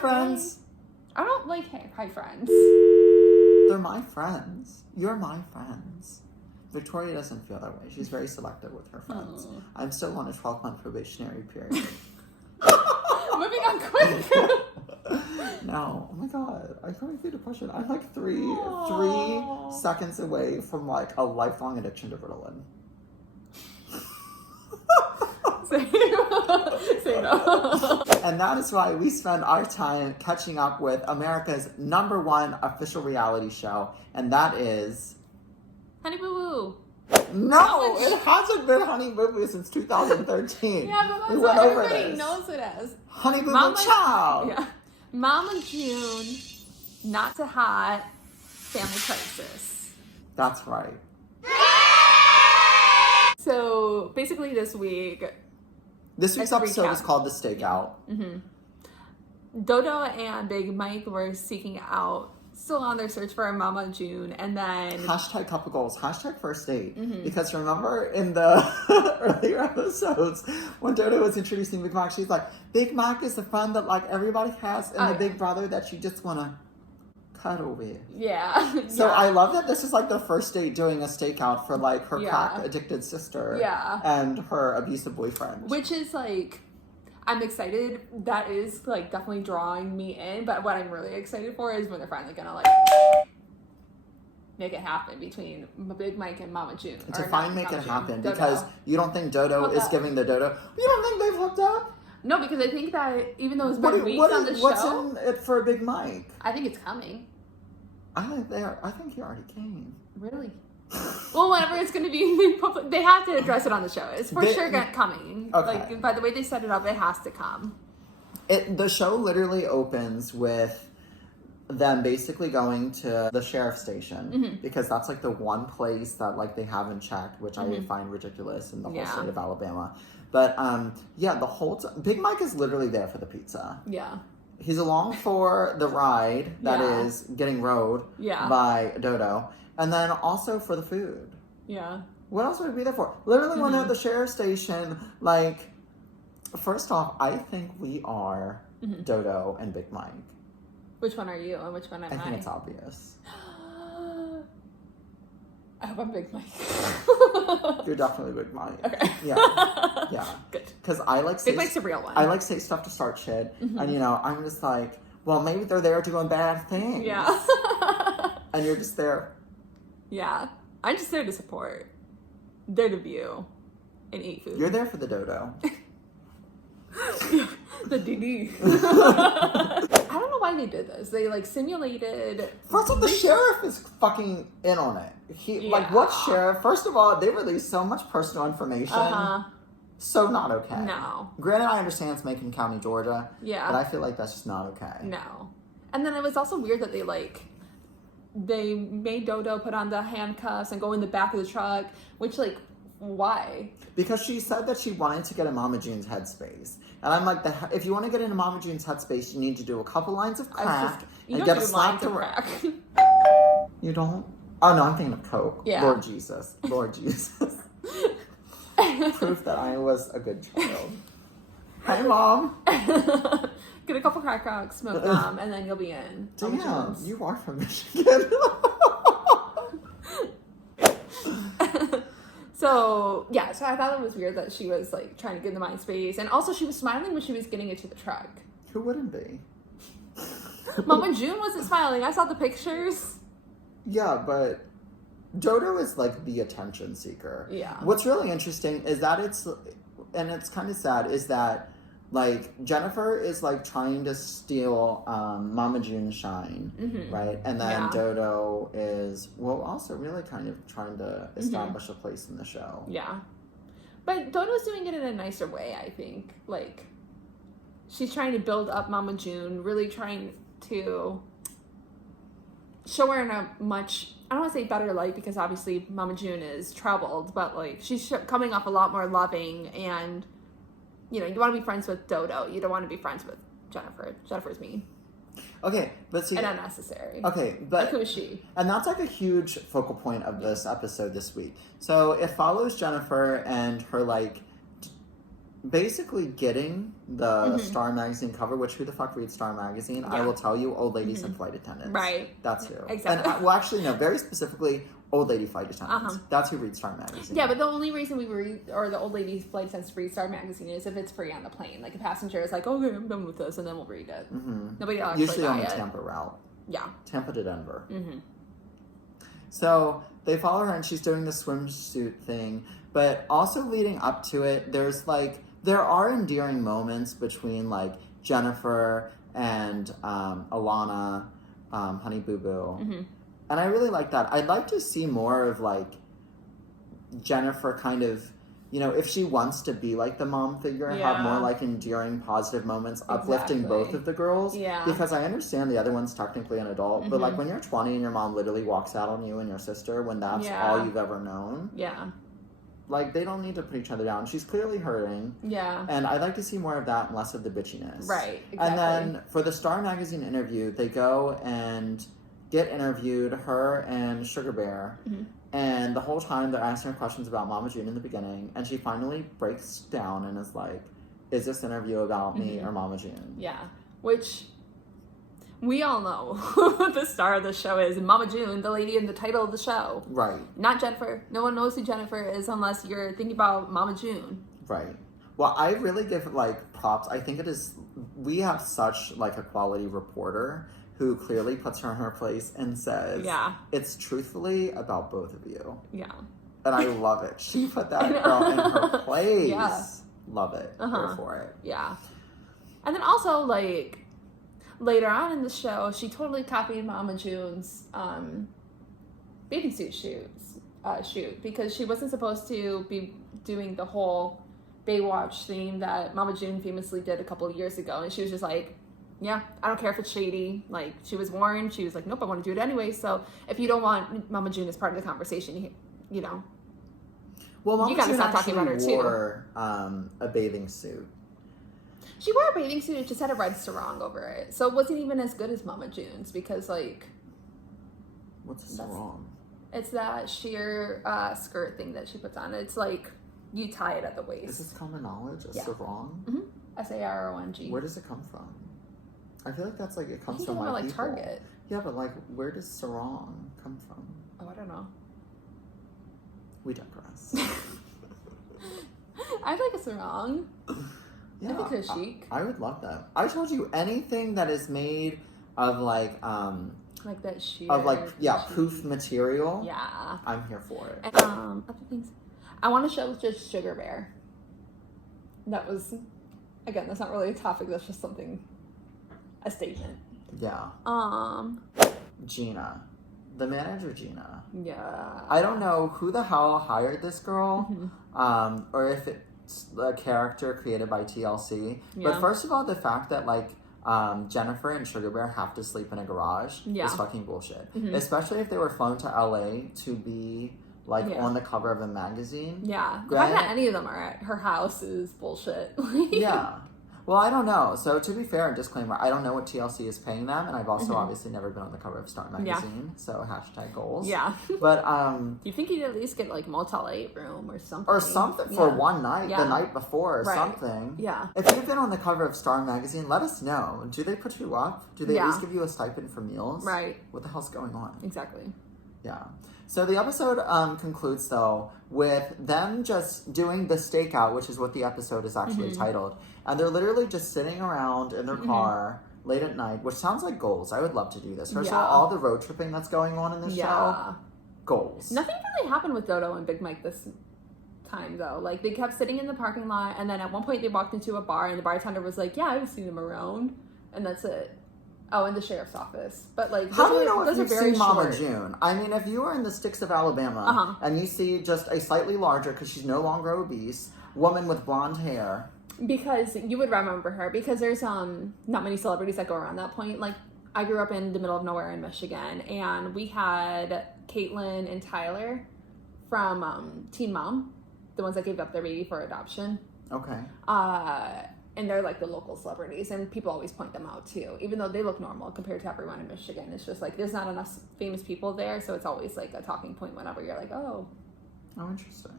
friends. I don't like hi friends. They're my friends. You're my friends. Victoria doesn't feel that way. She's very selective with her friends. I'm still on a 12-month probationary period. Moving on quick. No. Oh my god. I'm going through depression. I'm like three seconds away from like a lifelong addiction to Ritalin. Say no. And that is why we spend our time catching up with America's #1 official reality show, and that is Honey Boo Boo. No, it hasn't been Honey Boo Boo since 2013. Yeah, but that's we what went over everybody this. knows it as. Honey Boo Boo Chow. Yeah. Mama June, not so hot, family crisis. That's right. So basically this week's episode is called The Stakeout. Mm-hmm. Dodo and Big Mike were seeking out, still on their search for Mama June, and then Hashtag couple goals, hashtag first date. Mm-hmm. Because remember in the earlier episodes when Dodo was introducing Big Mike, she's like, Big Mike is the friend that like everybody has and the big brother that you just want to cuddle with. Yeah. So I love that this is like the first date doing a stakeout for like her crack addicted sister and her abusive boyfriend. Which is like, I'm excited. That is like definitely drawing me in. But what I'm really excited for is when they're finally gonna like make it happen between Big Mike and Mama June. To finally make it happen because you don't think Dodo is giving the Dodo. You don't think they've hooked up? No, because I think that even though it's been weeks on the show, what's in it for Big Mike? I think it's coming. I think he already came. Really? Well, whenever it's going to be public, they have to address it on the show. It's for sure coming. Okay. Like, by the way they set it up, it has to come. The show literally opens with them basically going to the sheriff's station because that's like the one place that like they haven't checked, which I find ridiculous in the whole state of Alabama. But the whole time, Big Mike is literally there for the pizza. Yeah. He's along for the ride that is getting rode by Dodo. And then also for the food. Yeah. What else would it be there for? Literally when they're at the sheriff's station, like, first off, I think we are Dodo and Big Mike. Which one are you and which one am I? I think it's obvious. I hope I'm Big Mike. You're definitely Big Mike. Okay. Yeah. Good. Because I like Big Mike's a real one. I like say stuff to start shit. And, you know, I'm just like, well, maybe they're there doing bad things. Yeah. And you're just there. Yeah. I'm just there to support. There to view and eat food. You're there for the Dodo. The DD. I don't know why they did this. They like simulated. First of all, the sheriff is fucking in on it. Like, what sheriff? First of all, they released so much personal information. So not okay. No. Granted, I understand it's Macon County, Georgia. Yeah. But I feel like that's just not okay. No. And then it was also weird that they made Dodo put on the handcuffs and go in the back of the truck, which, like, why? Because she said that she wanted to get in Mama June's headspace. And I'm like, if you want to get into Mama June's headspace, you need to do a couple lines of crack and get a slap to crack. You don't? Oh, no, I'm thinking of coke. Yeah. Lord Jesus. Proof that I was a good child. Hi, Mom. Get a couple crack rocks, smoke them, and then you'll be in. Damn, you are from Michigan. So I thought it was weird that she was, like, trying to get in the mind space. And also, she was smiling when she was getting into the truck. Who wouldn't be? Mama June wasn't smiling. I saw the pictures. Yeah, but Dodo is, like, the attention seeker. Yeah. What's really interesting is that it's kind of sad, is that, like, Jennifer is, like, trying to steal Mama June's shine, right? And then Dodo is, well, also really kind of trying to establish a place in the show. Yeah. But Dodo's doing it in a nicer way, I think. Like, she's trying to build up Mama June, really trying to show her in a much, I don't want to say better light, because obviously Mama June is troubled, but, like, she's coming off a lot more loving, and, you know, you want to be friends with Dodo. You don't want to be friends with Jennifer. Jennifer's mean. Okay, but see... And unnecessary. Okay, but... Like, who is she? And that's, like, a huge focal point of this episode this week. So, it follows Jennifer and her, like, basically getting the Star Magazine cover, which who the fuck reads Star Magazine? I will tell you, old ladies and flight attendants. Right. That's who. Exactly. And, well, actually, no, very specifically, old lady flight attendants. That's who reads Star Magazine. Yeah, but the only reason we read, or the old ladies flight attendants read Star Magazine is if it's free on the plane. Like a passenger is like, okay, I'm done with this, and then we'll read it. Nobody will actually usually buy on the it. Tampa route. Yeah. Tampa to Denver. So they follow her and she's doing the swimsuit thing, but also leading up to it, there are endearing moments between like Jennifer and Alana, Honey Boo Boo. And I really like that. I'd like to see more of like Jennifer kind of, you know, if she wants to be like the mom figure, have more like endearing positive moments, uplifting both of the girls. Yeah. Because I understand the other one's technically an adult, but like when you're 20 and your mom literally walks out on you and your sister when that's all you've ever known. Yeah. Like, they don't need to put each other down. She's clearly hurting. Yeah. And I'd like to see more of that and less of the bitchiness. Right, exactly. And then for the Star Magazine interview, they go and get interviewed, her and Sugar Bear. And the whole time they're asking her questions about Mama June in the beginning. And she finally breaks down and is like, is this interview about me or Mama June? Yeah. Which... we all know who the star of the show is. Mama June, the lady in the title of the show. Right. Not Jennifer. No one knows who Jennifer is unless you're thinking about Mama June. Right. Well, I really give, like, props. I think it is... we have such, like, a quality reporter who clearly puts her in her place and says... yeah. It's truthfully about both of you. Yeah. And I love it. She put that girl in her place. Yeah. Love it. Here for it. Yeah. And then also, like... later on in the show, she totally copied Mama June's bathing suit shoot because she wasn't supposed to be doing the whole Baywatch theme that Mama June famously did a couple of years ago. And she was just like, yeah, I don't care if it's shady. Like, she was warned. She was like, nope, I want to do it anyway. So if you don't want Mama June as part of the conversation, you know, well, Mama you gotta stop talking about her wore, a bathing suit. She wore a bathing suit, it just had a red sarong over it. So it wasn't even as good as Mama June's because, like... what's a sarong? It's that sheer skirt thing that she puts on. It's like, you tie it at the waist. Is this common knowledge? A sarong? Mm-hmm. S-A-R-O-N-G. Where does it come from? I feel like that's like, it comes from my like people. Target. Yeah, but like, where does sarong come from? Oh, I don't know. We digress. I'd like a sarong. Yeah, I think they're chic. I would love that. I told you anything that is made of like that sheer of like poof material. Yeah, I'm here for it. And, other things, I want to show just Sugar Bear. That was, again, that's not really a topic. That's just something, a statement. Yeah. Gina, the manager Gina. Yeah. I don't know who the hell hired this girl, or if it. A character created by TLC. Yeah. But first of all, the fact that like Jennifer and Sugar Bear have to sleep in a garage is fucking bullshit. Especially if they were flown to LA to be like on the cover of a magazine. Yeah. The fact that any of them are at her house is bullshit. Yeah. Well, I don't know. So to be fair, disclaimer, I don't know what TLC is paying them, and I've also obviously never been on the cover of Star Magazine, so hashtag goals. Yeah. But do you think you'd at least get like Motel 8 room or something? Or something for one night, the night before or something. Yeah. If you've been on the cover of Star Magazine, let us know. Do they put you up? Do they at least give you a stipend for meals? Right. What the hell's going on? Exactly. Yeah. So the episode concludes, though, with them just doing the stakeout, which is what the episode is actually titled. And they're literally just sitting around in their car late at night, which sounds like goals. I would love to do this. First of all the road tripping that's going on in this show, goals. Nothing really happened with Dodo and Big Mike this time, though. Like, they kept sitting in the parking lot, and then at one point they walked into a bar, and the bartender was like, yeah, I've seen them around. And that's it. Oh, in the sheriff's office. But, like, how do you know if you've seen Mama June? I mean, if you are in the sticks of Alabama and you see just a slightly larger, because she's no longer obese, woman with blonde hair. Because you would remember her, because there's not many celebrities that go around that point. Like, I grew up in the middle of nowhere in Michigan, and we had Caitlin and Tyler from Teen Mom, the ones that gave up their baby for adoption. Okay. And they're like the local celebrities, and people always point them out too, even though they look normal compared to everyone in Michigan. It's just like there's not enough famous people there, so it's always like a talking point whenever you're like, oh, interesting.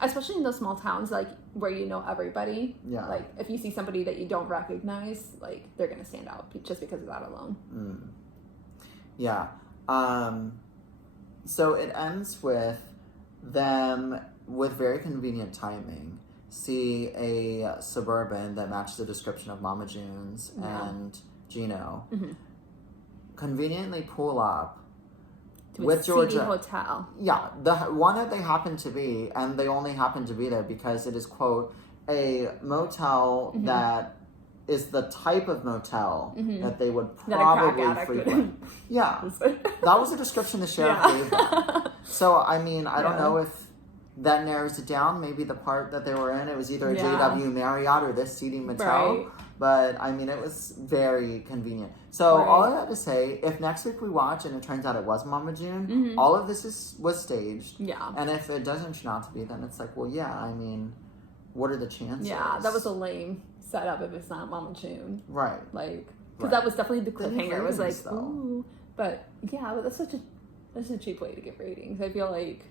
especially in those small towns, like where you know everybody. Yeah. Like if you see somebody that you don't recognize, like they're gonna stand out just because of that alone. Yeah. So it ends with them, with very convenient timing, see a Suburban that matches the description of Mama June's and Gino conveniently pull up To with a Georgia seedy hotel. Yeah, the one that they happen to be, and they only happen to be there because it is, quote, a motel that is the type of motel that they would probably frequent. Yeah, that was the description the sheriff gave them. So, I mean, I don't know if that narrows it down. Maybe the part that they were in, it was either a JW Marriott or this seedy motel. Right. But, I mean, it was very convenient. So, all I have to say, if next week we watch and it turns out it was Mama June, all of this was staged. Yeah. And if it doesn't turn out to be, then it's like, well, yeah, I mean, what are the chances? Yeah, that was a lame setup if it's not Mama June. Right. Like, because that was definitely the cliffhanger. It was like, though. ooh. But, yeah, that's a cheap way to get ratings. I feel like,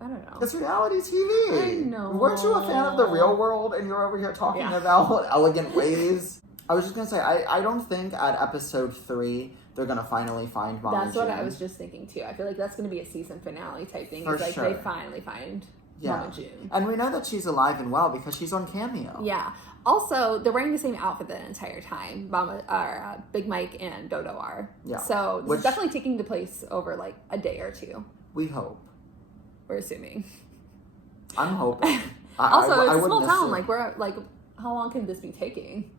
I don't know. It's reality TV. I know. Weren't you a fan of the real world and you're over here talking about elegant ways? I was just going to say, I don't think at episode 3 they're going to finally find Mama June. That's what I was just thinking too. I feel like that's going to be a season finale type thing. For It's like sure. they finally find Mama June. And we know that she's alive and well because she's on Cameo. Yeah. Also, they're wearing the same outfit the entire time. Big Mike and Dodo are. Yeah. So this is definitely taking the place over like a day or two. We hope. We're assuming. I'm hoping. Also, it's a wouldn't small town. assume. Like, how long can this be taking?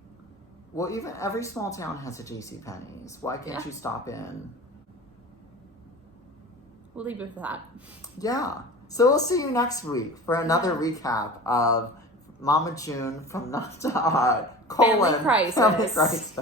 Well, even every small town has a JCPenney's. Why can't you stop in? We'll leave it with that. Yeah. So we'll see you next week for another recap of Mama June from Not to Odd: Family Crisis. Family Crisis.